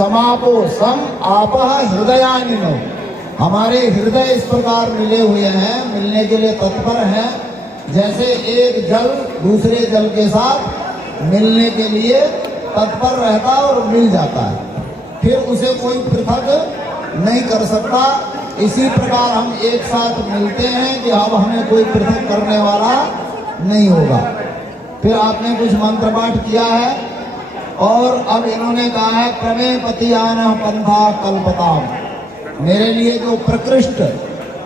समापो सम आपः हृदयानिनो, हमारे हृदय इस प्रकार मिले हुए हैं, मिलने के लिए तत्पर हैं, जैसे एक जल दूसरे जल के साथ मिलने के लिए तत्पर रहता है और मिल जाता है, फिर उसे कोई पृथक नहीं कर सकता। इसी प्रकार हम एक साथ मिलते हैं कि अब हमें कोई पृथक करने वाला नहीं होगा। फिर आपने कुछ मंत्र पाठ किया है और अब इन्होंने कहा है क्रमे पतियान पंथा कल्पताम, मेरे लिए जो प्रकृष्ट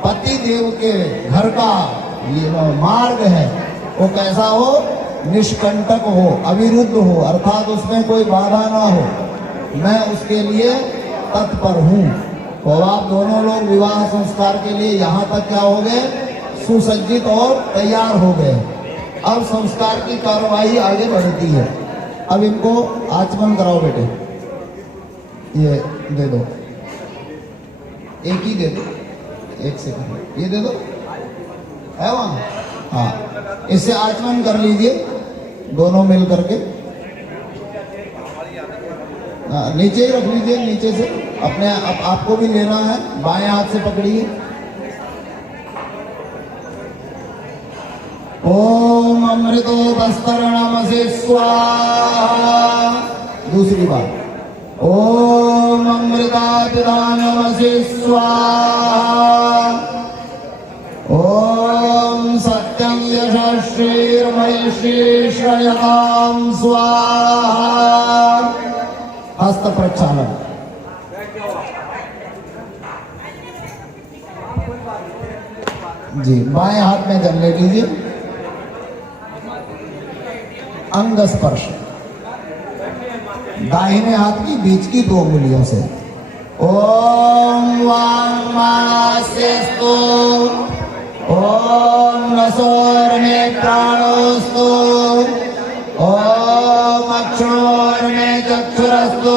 पति देव के घर का ये मार्ग है वो कैसा हो, निष्कंटक हो, अविरुद्ध हो, अर्थात उसमें कोई बाधा ना हो, मैं उसके लिए तत्पर हूँ। तो आप दोनों लोग विवाह संस्कार के लिए यहाँ तक क्या हो गए, सुसज्जित और तैयार हो गए। अब संस्कार की कार्रवाई आगे बढ़ती है। अब इनको आचमन कराओ बेटे, ये दे दो, एक ही दे दो, एक सेकंड, ये दे दो, है वहाँ, हाँ, इससे आचमन कर लीजिए दोनों मिल करके। नीचे ही रख लीजिए, नीचे से अपने आपको भी लेना है, बाएं हाथ से पकड़िए। ओम अमृतो बस्तरणमसे स्वाहा, दूसरी बार ओम अमृतापिधानमसे स्वाहा, ओम सत्यं यशस्वीर्महिषी श्रयतां स्वाहा। हस्त प्रक्षालन, जी बाएं हाथ में जल ले लीजिए। अंग स्पर्श, दाहिने हाथ की बीच की 2 उंगलियों से। ओम वांगमानस्यस्तु, ओम रसोर्मे प्राणोस्तु, ओम अक्षोर्मे चक्षुरस्तु,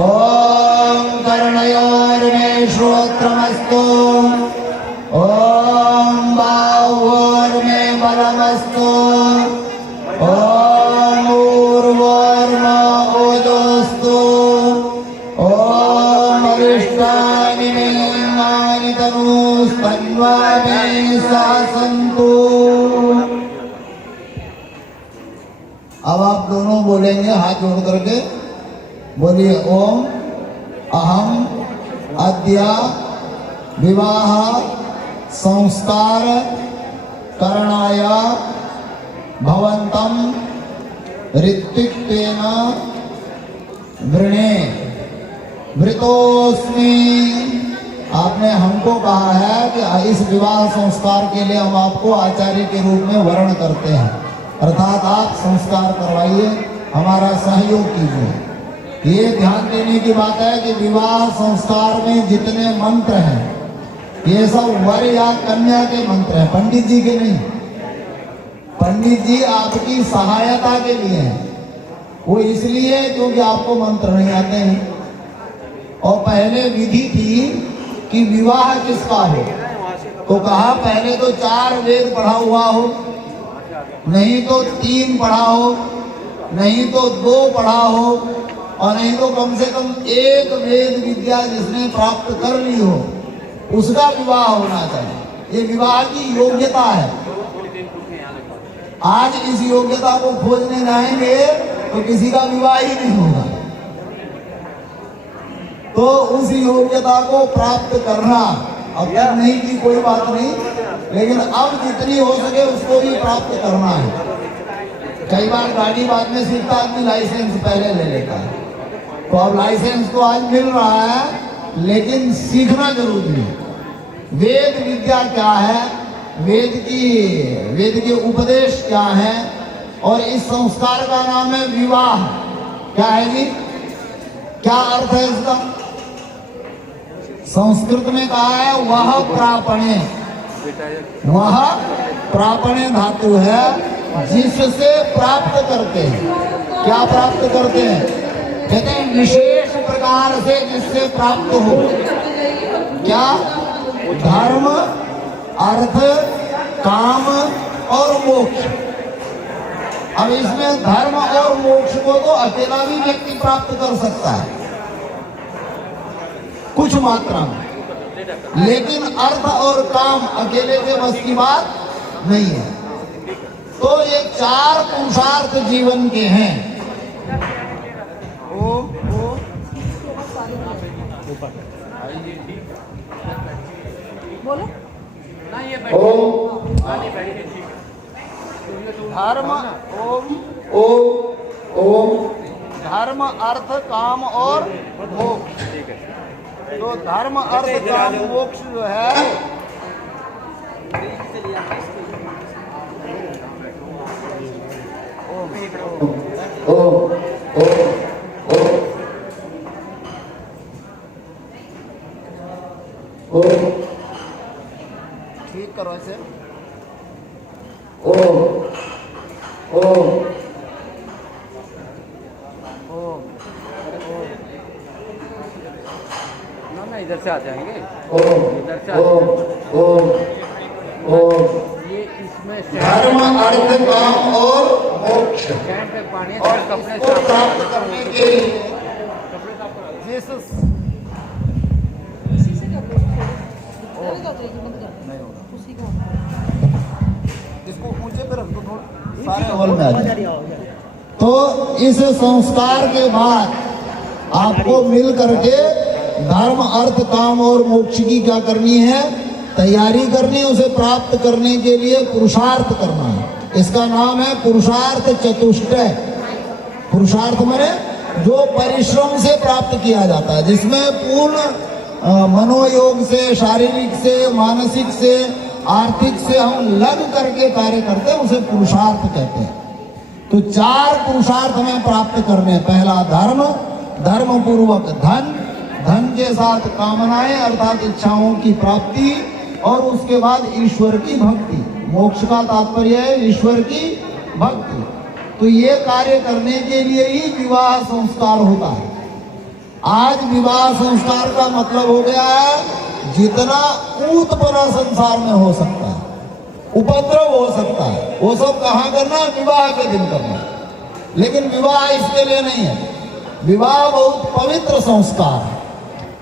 ओम कर्णयोर्मे श्रोत्रमस्तु, ओम बाहुर्मे बलमस्तु, ओम ऊर्वोर्मा ओजोस्तु, ओम अरिष्टानि मेनानि तनुस्तन्वामे सासन्तु। अब आप दोनों बोलेंगे हाथ जोड़ करके, बोलिए ओम अहम अद्य विवाह संस्कार करणाय भवन्तं ऋत्विक्तेन वृणे वृतोस्मि। आपने हमको कहा है कि इस विवाह संस्कार के लिए हम आपको आचार्य के रूप में वर्ण करते हैं, अर्थात आप संस्कार करवाइए, हमारा सहयोग कीजिए। ये ध्यान देने की बात है कि विवाह संस्कार में जितने मंत्र हैं ये सब वर या कन्या के मंत्र हैं, पंडित जी के नहीं। पंडित जी आपकी सहायता के लिए हैं, वो इसलिए क्योंकि आपको मंत्र नहीं आते हैं। और पहले विधि थी कि विवाह किसका हो, तो कहा पहले तो 4 वेद पढ़ा हुआ हो, नहीं तो 3 पढ़ा हो, नहीं तो 2 पढ़ा हो, और नहीं तो कम से कम 1 वेद विद्या जिसने प्राप्त कर ली हो उसका विवाह होना चाहिए। ये विवाह की योग्यता है। आज इस योग्यता को खोजने जाएंगे तो किसी का विवाह ही नहीं होगा। तो उस योग्यता को प्राप्त करना अब तक नहीं की कोई बात नहीं, लेकिन अब जितनी हो सके उसको भी प्राप्त करना है। कई बार गाड़ी बाद में सीखता आदमी, लाइसेंस पहले ले लेता है। तो अब लाइसेंस तो आज मिल रहा है, लेकिन सीखना जरूरी है। वेद विद्या क्या है, वेद के उपदेश क्या है, और इस संस्कार का नाम है विवाह। क्या है जी, क्या अर्थ है इसका? संस्कृत में कहा है वह प्रापणे, वह प्रापणे धातु है जिससे प्राप्त करते हैं। क्या प्राप्त करते हैं? कहते हैं विशेष प्रकार से जिससे प्राप्त हो। क्या? धर्म, अर्थ, काम और मोक्ष। अब इसमें धर्म और मोक्ष को तो अकेला भी व्यक्ति प्राप्त कर सकता है, कुछ मात्रा में, लेकिन अर्थ और काम अकेले के बस की बात नहीं है। तो ये 4 पुरुषार्थ जीवन के हैं। बोलो धर्म ओम धर्म अर्थ काम और मोक्ष। तो धर्म अर्थ काम मोक्ष जो है ठीक करो ऐसे। ना इधर से आ जाएंगे, इधर से ये इसमें धर्म अर्थ काम और मोक्ष स्टैंड पे पानी और कपड़े इसको प्राप्त करने के लिए जिस उसी से कर दो, नहीं होगा, उसी का इसको ऊंचे पे रख दो थोड़ा, सारे हॉल में आ जाए। तो इस संस्कार के बाद आपको मिल करके धर्म अर्थ काम और मोक्ष की क्या करनी है, तैयारी करनी है। उसे प्राप्त करने के लिए पुरुषार्थ करना है। इसका नाम है पुरुषार्थ चतुष्टय। पुरुषार्थ माने जो परिश्रम से प्राप्त किया जाता है, जिसमें पूर्ण मनोयोग से, शारीरिक से, मानसिक से, आर्थिक से हम लग करके कार्य करते हैं, उसे पुरुषार्थ कहते हैं। तो 4 पुरुषार्थ हमें प्राप्त करने। पहला धर्म, धर्म पूर्वक धन, धन के साथ कामनाएं अर्थात इच्छाओं की प्राप्ति, और उसके बाद ईश्वर की भक्ति। मोक्ष का तात्पर्य है ईश्वर की भक्ति। तो ये कार्य करने के लिए ही विवाह संस्कार होता है। आज विवाह संस्कार का मतलब हो गया है जितना ऊतपना संसार में हो सकता है, उपद्रव हो सकता है, वो सब कहाँ करना है, विवाह के दिन करना है। लेकिन विवाह इसके लिए नहीं है। विवाह बहुत पवित्र संस्कार है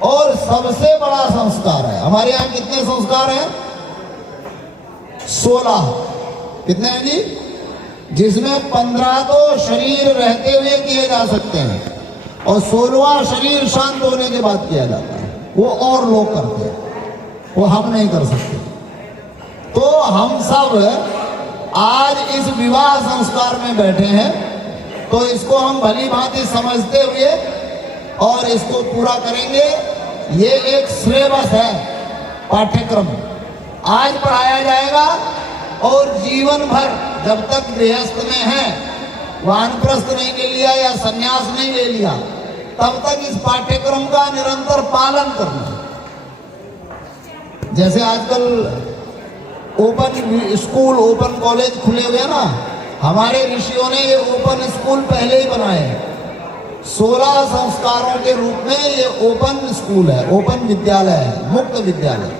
और सबसे बड़ा संस्कार है। हमारे यहाँ कितने संस्कार हैं? 16। कितने हैं जी? जिसमें 15 तो शरीर रहते हुए किए जा सकते हैं और 16वां शरीर शांत होने के बाद किया जाता है। वो और लोग करते हैं, वो हम नहीं कर सकते। तो हम सब आज इस विवाह संस्कार में बैठे हैं, तो इसको हम भली भांति समझते हुए और इसको पूरा करेंगे। ये एक सिलेबस है, पाठ्यक्रम आज पढ़ाया जाएगा और जीवन भर जब तक गृहस्थ में है, वानप्रस्थ नहीं ले लिया या संन्यास नहीं ले लिया, तब तक इस पाठ्यक्रम का निरंतर पालन करना। जैसे आजकल ओपन स्कूल, ओपन कॉलेज खुले हुए ना, हमारे ऋषियों ने ये ओपन स्कूल पहले ही बनाए हैं। 16 संस्कारों के रूप में ये ओपन स्कूल है, ओपन विद्यालय है, मुक्त विद्यालय।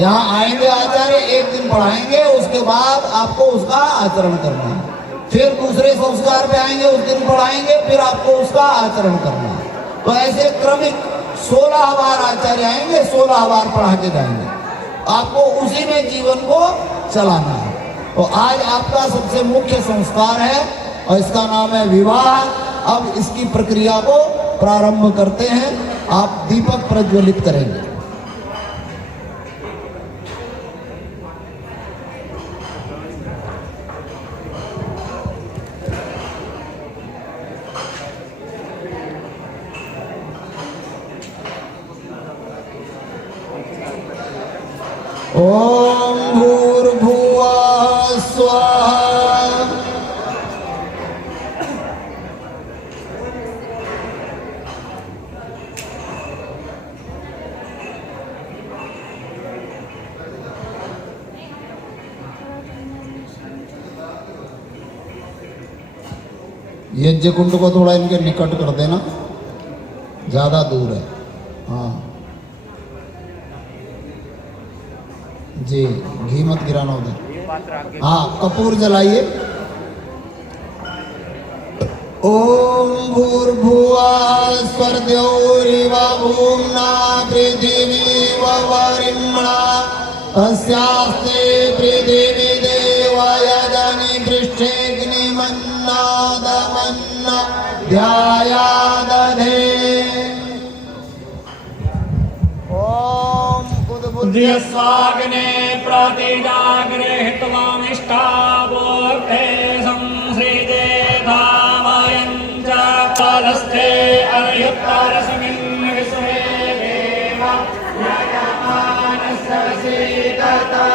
यहाँ आएंगे आचार्य, एक दिन पढ़ाएंगे, उसके बाद आपको उसका आचरण करना है। फिर दूसरे संस्कार पे आएंगे, उस दिन पढ़ाएंगे, फिर आपको उसका आचरण करना है। तो ऐसे क्रमिक 16 बार आचार्य आएंगे, 16 बार पढ़ा के जाएंगे, आपको उसी में जीवन को चलाना है। तो आज आपका सबसे मुख्य संस्कार है और इसका नाम है विवाह। अब इसकी प्रक्रिया को प्रारंभ करते हैं। आप दीपक प्रज्वलित करेंगे। ओम भूर्भुवः स्वाहा। यज्ञ कुंड को थोड़ा इनके निकट कर देना, ज्यादा दूर है। हाँ जी, घी मत गिराना उधर। हाँ, कपूर जलाइए। ओम भूर्भुवः स्वर्देवोरिव भूम्ना तस्यास्ते पृथिवी देवाय जनि पृष्ठेऽग्निमन्नादमन्न ध्यायादधे ॐ उद्यस्वाग्ने प्रतिजाग्रे हित्वानिष्ठावोर्थे संश्रीते धामयं च फलस्थे अर्युत्तरस्मिन् विश्वे देव यजमानस्य सीदता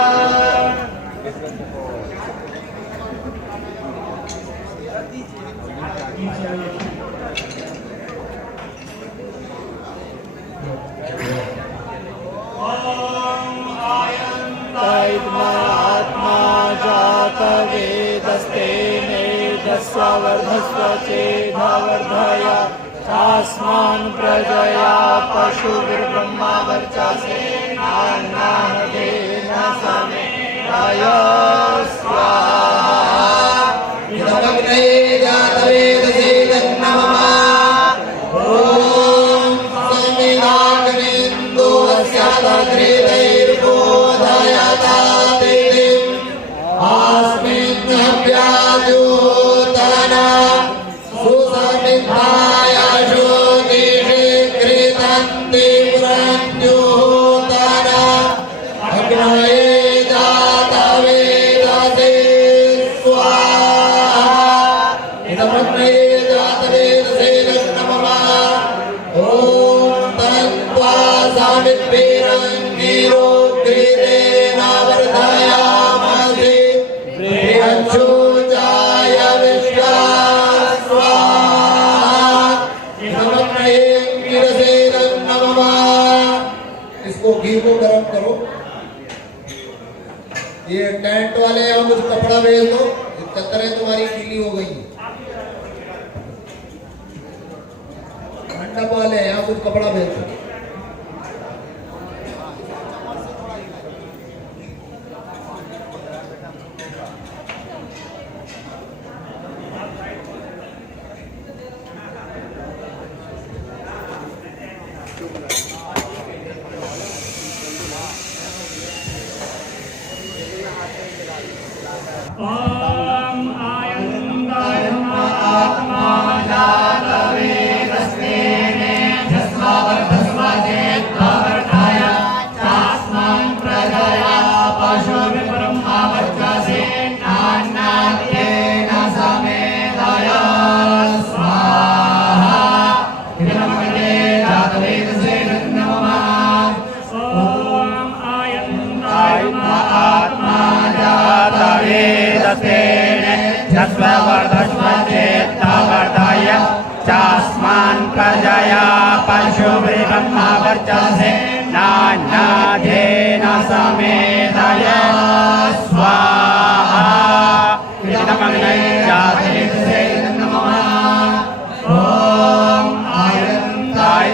आत्मा जातवेदस्ते मेधस्व वर्धस्व चेधवर्धय तास्मान् प्रजया पशुभिर्ब्रह्मा वर्चसे अन्नादेन समेधाय स्वाहा इदमग्ने जातवेदसे तन्नमः ॐ संविदाग्नेन्दो अस्यादघृतैर्बोधयतातिथिम् अस्मिन्नव्याजोतना सुसमिद्धाय शोकिषे कृतन्ति प्रञ्जोतना अग्नये जातवेदसे स्वाहा इदमग्ने जातवेदसे तन्नमः ॐ तन्त्वा सामिद्भिरङ्गिरोद्धृतेन वर्धयामसि प्रियञ्चोचाय विश्वाः स्वाहा इदमग्ने गिरसे तन्नमः। इसको घी को गरम करो। ये टेंट वाले हैं, कुछ कपड़ा भेज दो, चक्करें तुम्हारी गीली हो गई। मंडप वाले हैं, कुछ कपड़ा भेज दो। ॐ आयन्दाय आत्मा जातवेदस्ते मेधस्व वर्धस्व चेद्धवर्धय तास्मान् प्रजया पशुभिर्ब्रह्मा वर्चसे नान्नाद्येन समेधाय स्वाहा इदमग्ने जातवेदसे नमः ॐ आयन्दाय आत्मा जातवेदसे जस्ववर्धस्व चेत्तवर्धय चास्मान् प्रजया पशुभिर्ब्रह्मा वर्चसे नान्नादेन समेधाय स्वाहा इदमग्ने जातवेदसे नमः ॐ आयन्दाय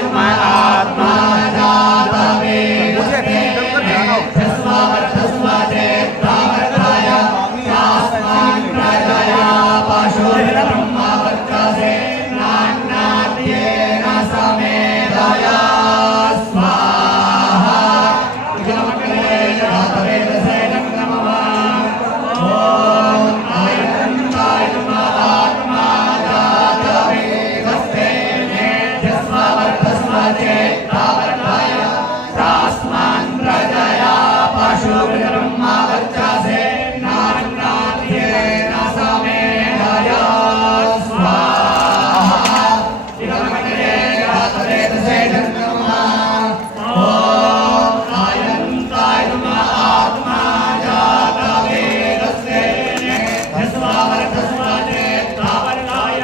आत्मा जातवेदसे जस्ववर्धस्व चेत्तवर्धय तास्मान् प्रजया पशुभिर्ब्रह्मा वर्चसे नान्नाद्येन समेधाय स्वाहा इदमग्ने जातवेदसे नमः ॐ आयन्दाय आत्मा जातवेदस्ते मेधस्व वर्धस्व चेत्तवर्धय तास्मान् प्रजया पशुभिर्ब्रह्मा वर्चसे नान्नाद्येन समेधाय स्वाहा इदमग्ने जातवेदसे नमः ॐ आयन्दाय आत्मा जातवेदस्ते मेधस्व वर्धस्व चेत्तवर्धय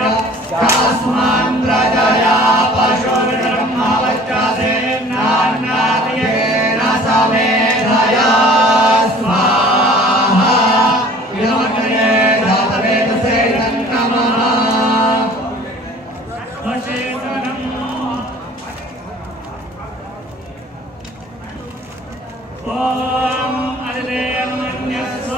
तास्मान् प्रजया पशुभिर्ब्रह्मा वर्चसे नान्नाद्येन समेधाय स्वाहा इदमग्ने जातवेदसे नमः ॐ अदितेर्मन्यस्व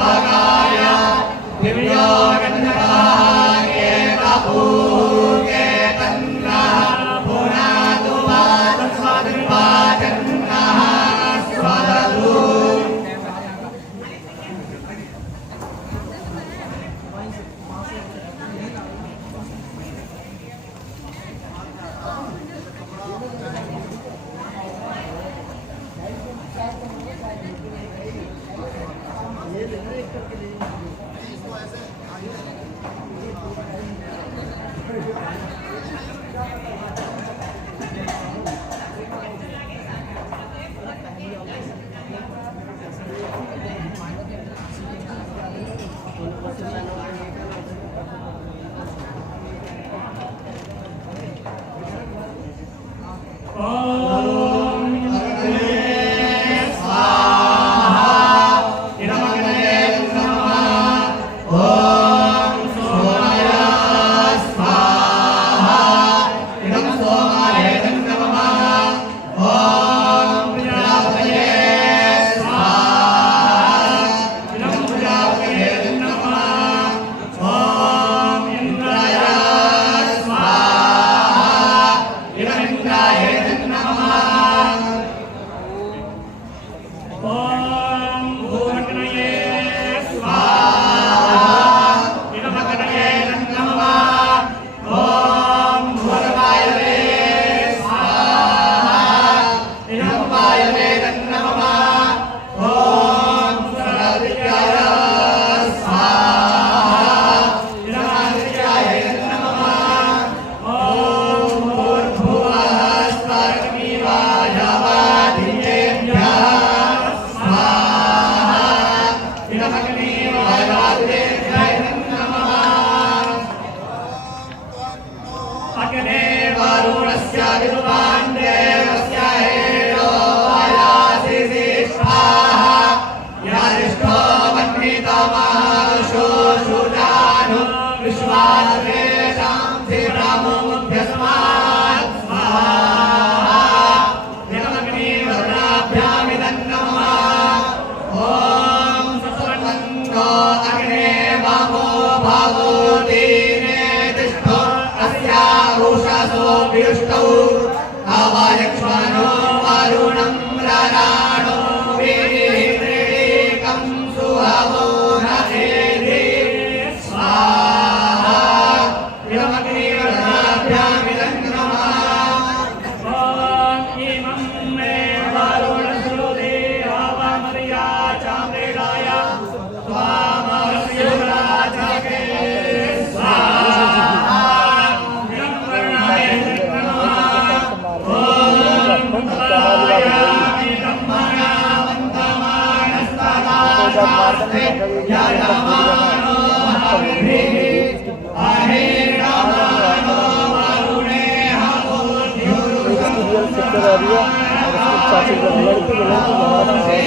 भागाय दिव्यो गन्धर्वाय कपूके तन्नः पुनातु वा तस्माद्वाचन्नः स्वदतु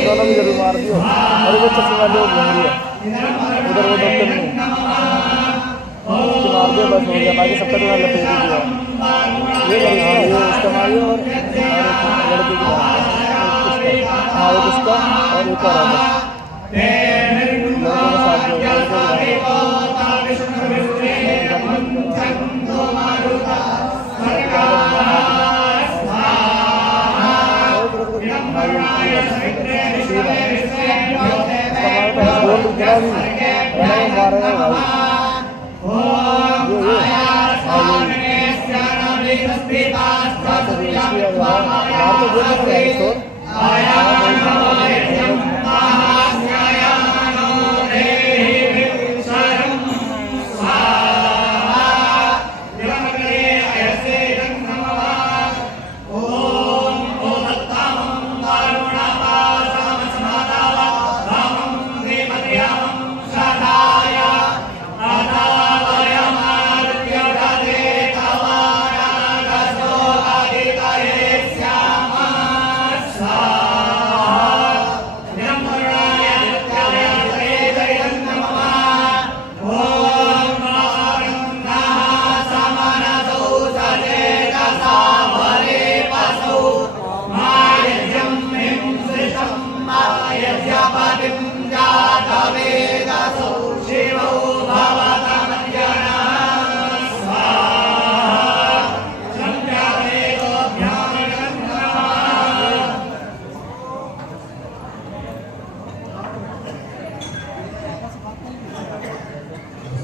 दोनों भी जरूर मार दियो और वो चश्मे वाले वो घूम रही है उधर वो डॉक्टर ने मार दिया बस हो गया बाकी सबका तो लपेट दिया ये इस्तेमाल और लड़के की हाँ एक उसका और एक और लड़कों के साथ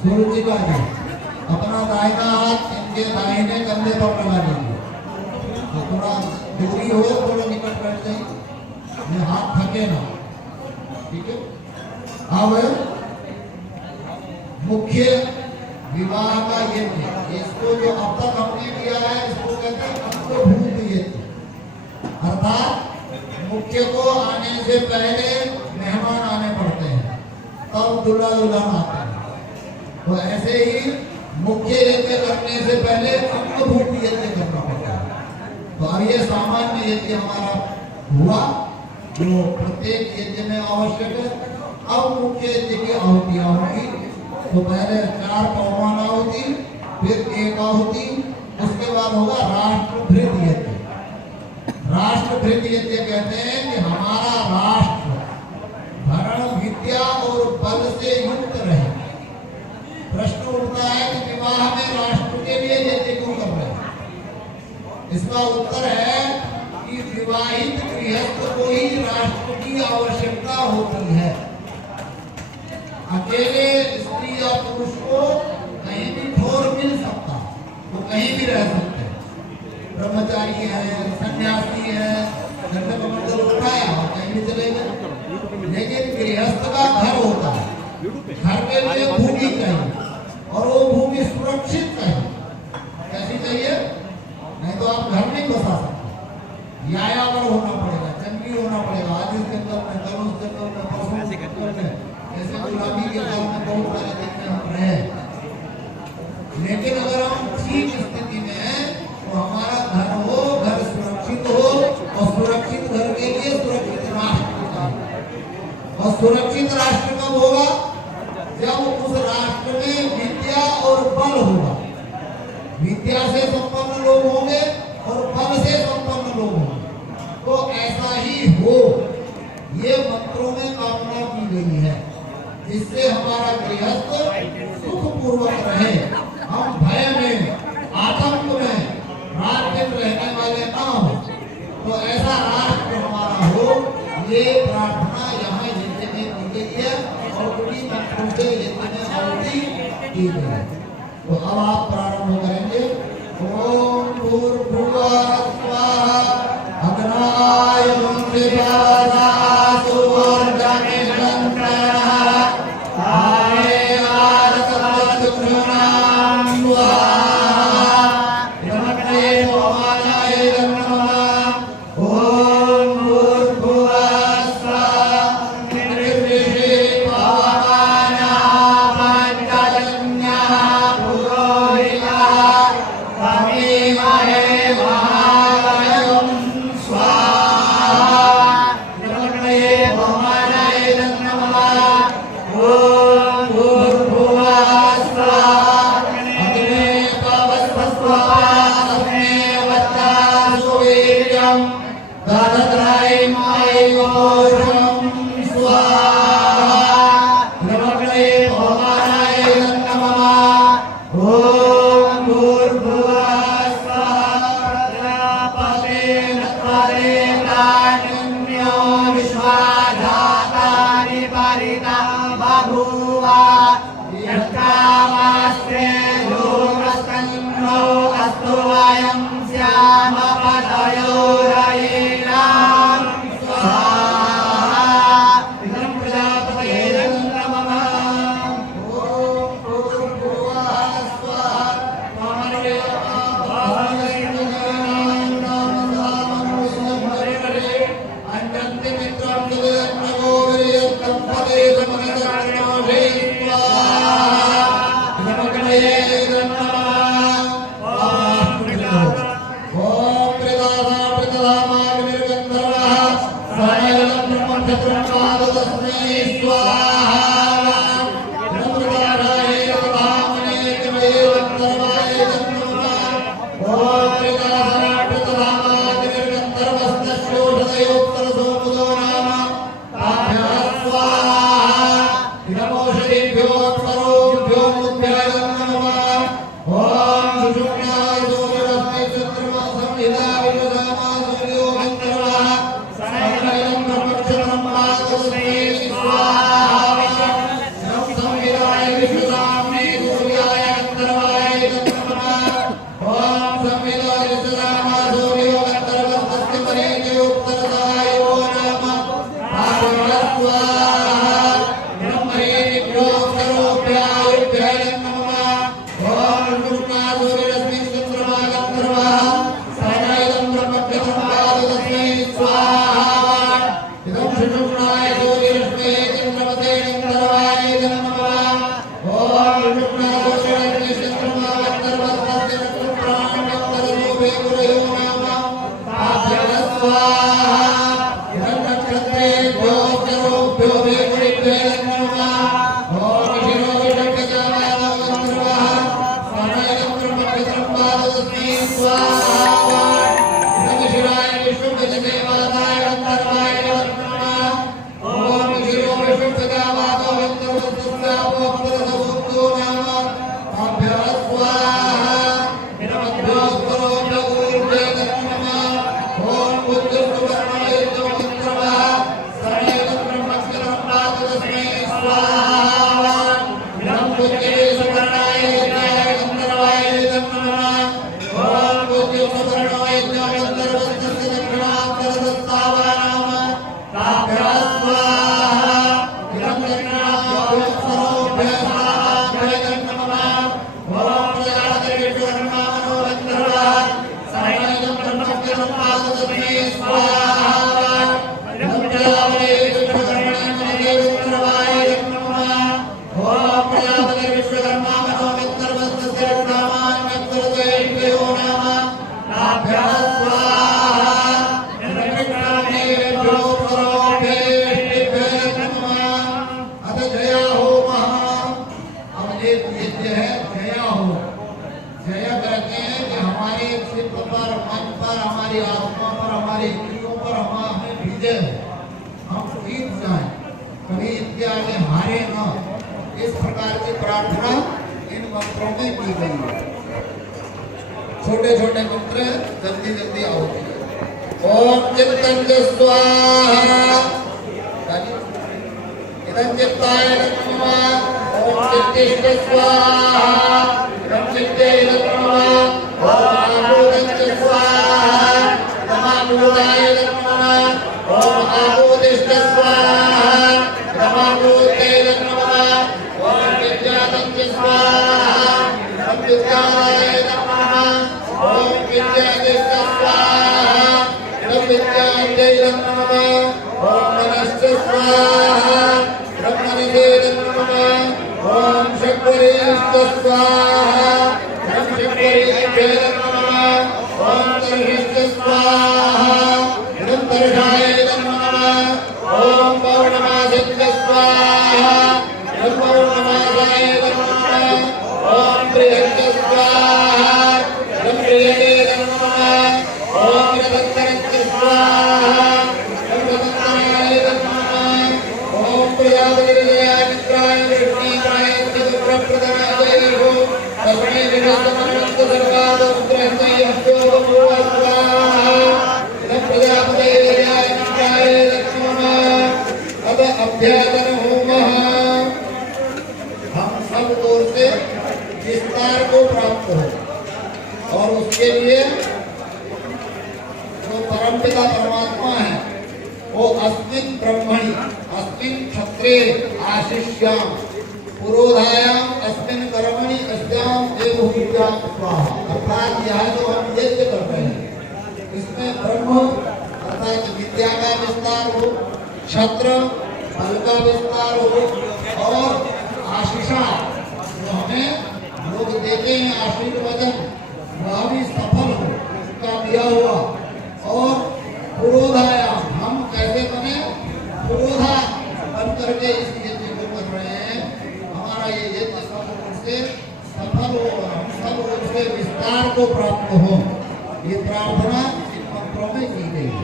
सुरुचिका जी अपना दाहिना हाथ इनके दाहिने कंधे पर लगा लीजिए। तो थोड़ा दूरी हो, थोड़ा निकट बैठ जाइए, ये हाथ थके ना, ठीक है। अब मुख्य विवाह का यज्ञ, इसको जो अब तक हमने किया है इसको कहते हैं अंगभूत यज्ञ, अर्थात मुख्य को आने से पहले मेहमान आने पड़ते हैं, तब दूल्हा दुल्हन आते हैं। तो ऐसे ही मुख्य यज्ञ करने से पहले अंगभूत यज्ञ करना पड़ता है। तो अब ये सामान्य यज्ञ हमारा हुआ जो प्रत्येक यज्ञ में आवश्यक है। अब मुख्य यज्ञ की आहुतियां होंगी। तो पहले 4 पवमान आहुति, फिर 1 आहुति, उसके बाद होगा राष्ट्रभृत यज्ञ। राष्ट्रभृत यज्ञ कहते हैं कि हमारा राष्ट्र धर्म, विद्या और बल से युक्त रहे। प्रश्न उठता है कि विवाह में राष्ट्र के लिए यज्ञ क्यों कर रहे हैं? इसका उत्तर है कि विवाहित गृहस्थ को ही राष्ट्र की आवश्यकता होती है। अकेले स्त्री या पुरुष को कहीं भी ठोर मिल सकता, वो कहीं भी रह सकते हैं। ब्रह्मचारी है, सन्यासी है, दंडकमंडल उठाया और कहीं भी चले गए। लेकिन गृहस्थ का घर होता है, घर के लिए भूमि चाहिए और वो भूमि सुरक्षित चाहिए। कैसी चाहिए? नहीं तो आप घर नहीं बसा सकते। यायावर होना पड़ेगा, जंगली होना पड़ेगा। आज इस जंगल में, कल उस जंगल में, परसों उस जंगल में, जैसे गुलाबी के काल में बहुत सारे देखते हम रहे। लेकिन अगर हम ठीक स्थिति में हैं तो हमारा घर हो, घर सुरक्षित हो, और सुरक्षित घर के लिए सुरक्षित राष्ट्र चाहिए। और सुरक्षित राष्ट्र कब होगा? जब उस राष्ट्र में विद्या और बल होगा। विद्या से संपन्न लोग होंगे और बल से संपन्न लोग होंगे। तो ऐसा ही हो, ये मंत्रों में कामना की गई है, जिससे हमारा गृहस्थ सुखपूर्वक रहे, हम भय में, आतंक में, रात दिन रहने वाले ना हो। तो ऐसा राष्ट्र हमारा हो, ये प्रार्थना यहाँ यज्ञ में की गई है और उन्हीं मंत्रों से यज्ञ में आहुति की गई है। तो अब आप प्रारंभ करेंगे। ओम भूर्भुवः स्वाहा अग्नाय इस प्रकार की प्रार्थना इन मंत्रों में की गई है। छोटे छोटे मंत्र जल्दी जल्दी होती है। ओम चित्तंज स्वाहा, इदं चित्ताय नमः। ओम चित्तिष्ठ स्वाहा, इदं चित्ते नमः। ओम आभूतंज स्वाहा, इदं आभूताय नमः। ओम आभूतिष्ठ स्वाहा, इदं आभूते नमः। ओम विद्यातंज स्वाहा, इदं विद्याय नमः। ओम विद्यातिष्ठ स्वाहा, इदं विद्यायै नमः। ओम मनश्च स्वाहा, इदं मनसे नमः। ओम शक्तिश्च स्वाहा, इदं शक्तिभ्ये नमः। ओम तर्हिश्च स्वाहा, इदं तर्हाय नमः। ओम पौर्णमासश्च स्वाहा, इदं पौर्णमासाय नमः। ओम प्रियश्च स्वाहा, इदं प्रियये नमः। ओम रतन्तरश्च स्वाहा, इदं रतन्तराय नमः। ओम प्रियावतिर्जयाय मित्राय वृष्णीकाय चतुर्प्रप्रदाय हो तस्मै विनाशमनन्त सर्वादुग्रहणै हस्तो भूव स्वाहा। इदं प्रजापतये जयाय मित्राय नमः। अब अभ्यागन होमः। हम सब ओर से विस्तार को प्राप्त हो और उसके लिए जो परमपिता परमात्मा है वो अस्मिन् ब्रह्मणि अस्मिन् क्षत्रे आशिष्याम पुरोधायाम अस्मिन् कर्मणि अस्याम देवहूत्याम स्वाहा। अर्थात यह जो हम यज्ञ कर रहे हैं इसमें ब्रह्म अर्थात विद्या का विस्तार हो, क्षत्र बल का विस्तार हो और आशीषा जो हमें लोग देते हैं आशीर्वचन वह भी सफल हो उसका दिया हुआ। और पुरोधायाम हम कैसे बने, पुरोधा बन करके इस यज्ञ को कर रहे हैं। हमारा ये यज्ञ सब ओर से सफल हो और हम सब ओर से विस्तार को प्राप्त हो, ये प्रार्थना इन मंत्रों में की गई है।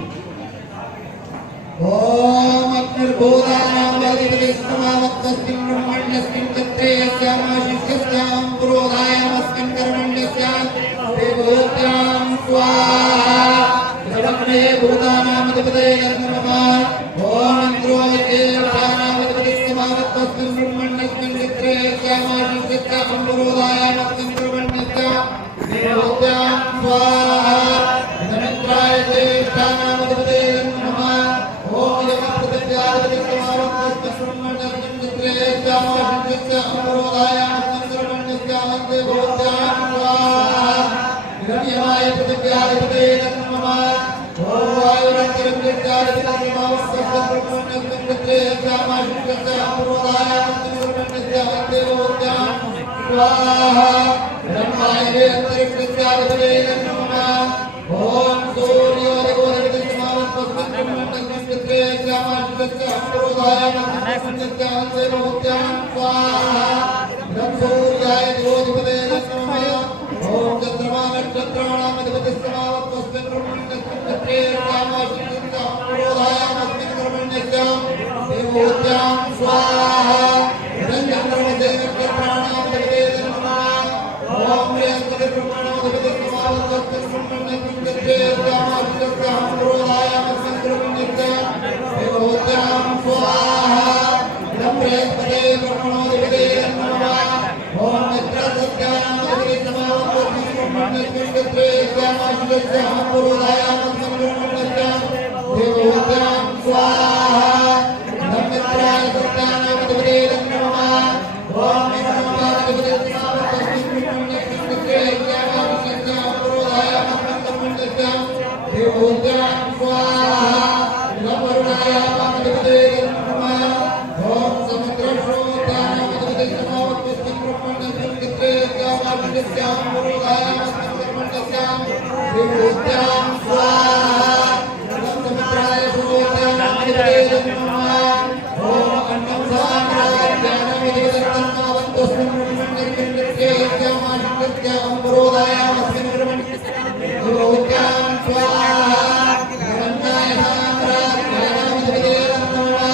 ओम अग्निर्भूतानां वादिभिस्समावत्तस्मिन् ब्रह्मण्यस्मिन् तत्रे यस्यामाशिष्यस्यां पुरोधायामस्मिन् कर्मण्यस्यां देवहूत्यां स्वाहा। इदमग्ने भूतानामधिपतये नमः। ओम इन्द्रोऽयेषानामधिपतिस्समावत्तस्मिन् ब्रह्मण्यस्मिन् तत्रे यस्यामाशिष्यस्यां पुरोधायामस्मिन् कर्मण्यस्यां देवहूत्यां स्वाहा। इदमिन्द्राय ज्येष्ठानामधिपतये नमः। ओम यमः पृथिव्याधिपतिस्समावत्तस्मिन् ब्रह्मण्यस्मिन् तत्रे यस्यामाशिष्यस्यां नित्य अमरोधाय मंत्रमण्यस्य देवोत्यां स्वाहा हिरण्यमाय पृथिव्याधिपते नमः ओम वायुरन्तरं नित्यादितं नमः श्यामाशुक्लस्य अमरोधाय मंत्रमण्यस्य देवोत्यां स्वाहा हिरण्यमाय अंतरिक्षस्याधिपते नमः ओम सूर्योदयोदयमावत्पस्मन्नमन्त्रमण्यस्य श्यामाशुक्लस्य अमरोधाय मंत्रमण्यस्य देवोत्यां स्वाहा हिरण्यसूर्याय देवोधिपते नमः ओम चंद्रमा नक्षत्राणामधिपतिस्समावत्पस्मन्नमन्त्रमण्यस्य श्यामाशुक्लस्य अमरोधाय मंत्रमण्यस्य देवोत्यां स्वाहा हिरण्यचन्द्रमसे नक्षत्राणामधिपते नमः ओम प्रियंकरब्रह्मणोधिपतिस्समावत्पस्मन्नमन्त्रमण्यस्य श्यामाशुक्लस्य अमरोधाय मंत्रमण्यस्य देवोत्यां स्वाहा ब्रह्मणस्पते ब्रह्मणोधिपते नमः ओम मित्रसत्यानामधिपतिस्समावत्पस्मन्नमन्त्रमण्यस्य श्यामाशुक्लस्य अमरोधाय मंत्रमण्यस्य देवोत्यां स्वाहा ब्रह्ममित्राय सत्यानामधिपते नमः ओम मित्रमाधिपतिस्समावत्पस्मन्नमन्त्रमण्यस्य श्यामाशुक्लस्य अमरोधाय मंत्रमण्यस्य देवोत्यां स्वाहा ब्रह्मवरुणाय अधिपते नमः ओम समुद्रश्रोत्यानामधिपतिस्समावत्पस्मन्नमन्त्रमण्यस्य श्यामाशुक्लस्य अमरोधाय मंत्रमण्यस्य देवोत्यां स्वाहा ब्रह्ममित्राय श्रोत्यानामधिपते नमः ओम अन्नं समानाय श्यामाशुक्लस्य अमरोधाय मंत्रमण्यस्य देवोत्यां स्वाहा हिरण्याय साम्राज्यानामधिपते नमः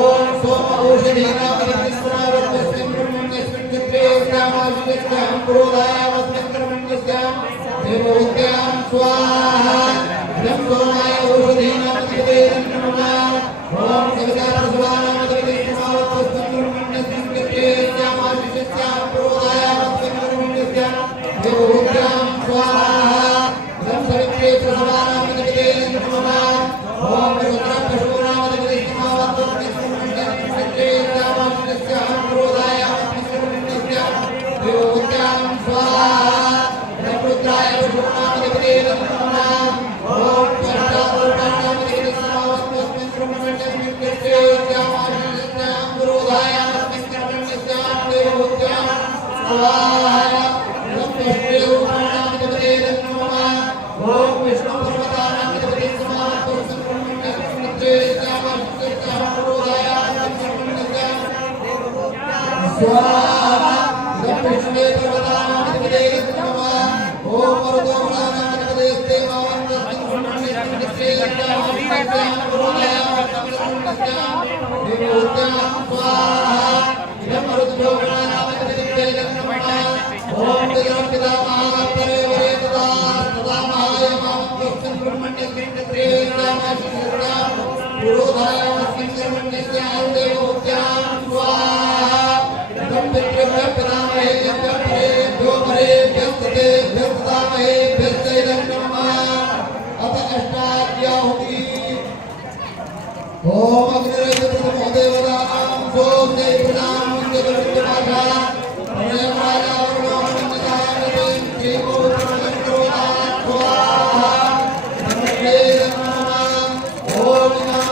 ओम सोम औषधीनामधिपतिस्समावत्पस्मन्नमन्त्रमण्यस्य श्यामाशुक्लस्य अमरोधाय मंत्रमण्यस्य देवोत्यां स्वाहा इदं सोमाय औषधीनामधिपते नमः ओम सविताप्रसवानामधिपतिस्समावत्पस्मन्नमन्त्रमण्यस्य श्यामाशुक्लस्य अमरोधाय मंत्रमण्यस्य देवोत्यां स्वाहा इदं सवित्रे प्रसवानामधिपते नमः ओम रुद्रपशूनामधिपतिस्समावत्पस्मन्नमन्त्रमण्यस्य श्यामाशुक्लस्य अमरोधाय मंत्रमण्यस्य देवोत्यां स्वाहा इदं रुद्राय पशूनामधिपते नमः ओम चण्डासुरनामधिपतिस्समावत्पस्मन्नमन्त्रमण्यस्य श्यामाशुक्लस्य अमरोधाय मंत्रमण्यस्य देवोत्यां स्वाहा इदं विष्णुरूपाणामधिपते नमः ओम विष्णुपर्वतानामधिपतिस्समावत्पस्मन्नमन्त्रमण्यस्य श्यामाशुक्लस्य अमरोधाय मंत्रमण्यस्य स्वाहा इदं विष्णुपर्वतानामधिपते नमः ओम मरुतोमनामधिपतिस्ते मावत्पस्मन्नमन्त्रमण्यस्य श्यामाशुक्लस्य अमरोधाय मंत्रमण्यस्य देवोत्यां स्वाहा इदं मरुतोमनामधिपतिस्ते नमः ओम पितामहात्मने तदा महाय मावत्पस्मन्नमन्त्रमण्यस्य श्यामाशुक्लस्य अमरोधाय मंत्रमण्यस्य देवोत्यां स्वाहा इदं पितृभ्यः पितामहेभ्यो परेभ्यः पितामहेभ्यश्चैदं नमः अथ अष्टाध्याहुति ओम अग्निरजतमो देवतानां सोम देवतानां मंगलविद्यमाशा प्रणयमाया वरुणोन्नतानतीं श्रीमोत्रमन्त्रोणां स्वाहा नमस्ते नमः ओम नमः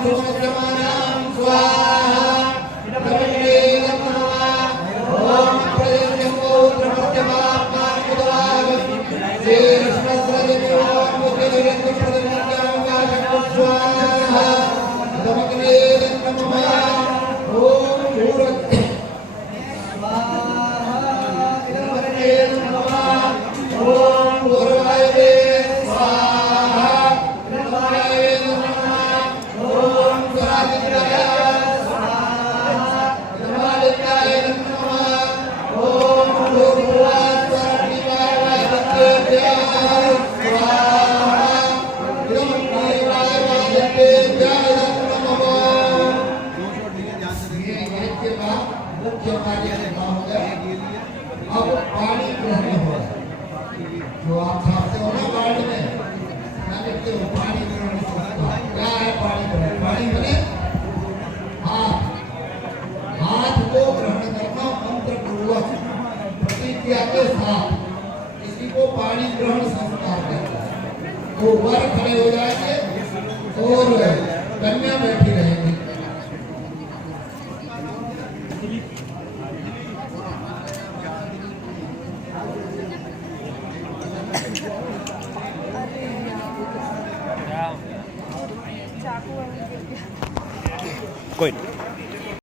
सुमनमानां स्वाहा इदमग्रे नमः ओम प्रजन्यो प्रमत्यमात्मानुदाव श्रीकृष्णस्वदेवो मुखेन्द्र प्रदमत्यां स्वाहा इदमग्रे नमः ओम भूरत् ओम गुरुवाय स्वाहा गुरुवाय नमः ओम स्वादित्राय स्वाहा गुरुवाय नमः ओम गुरुवाय स्वाहा मुख्य कार्य हो गया। अब पानी ग्रहण हो जो आप छापते हो ना कार्ड में क्या लिखते हो पानी ग्रहण क्या है पानी ग्रहण पानी बने हाथ को ग्रहण करना मंत्र पूर्वक प्रतिज्ञा के साथ इसी को पानी ग्रहण संस्कार कहते हैं। तो वर खड़े हो जाएंगे और कन्या बैठी रहेगी। चाकू कोई नहीं।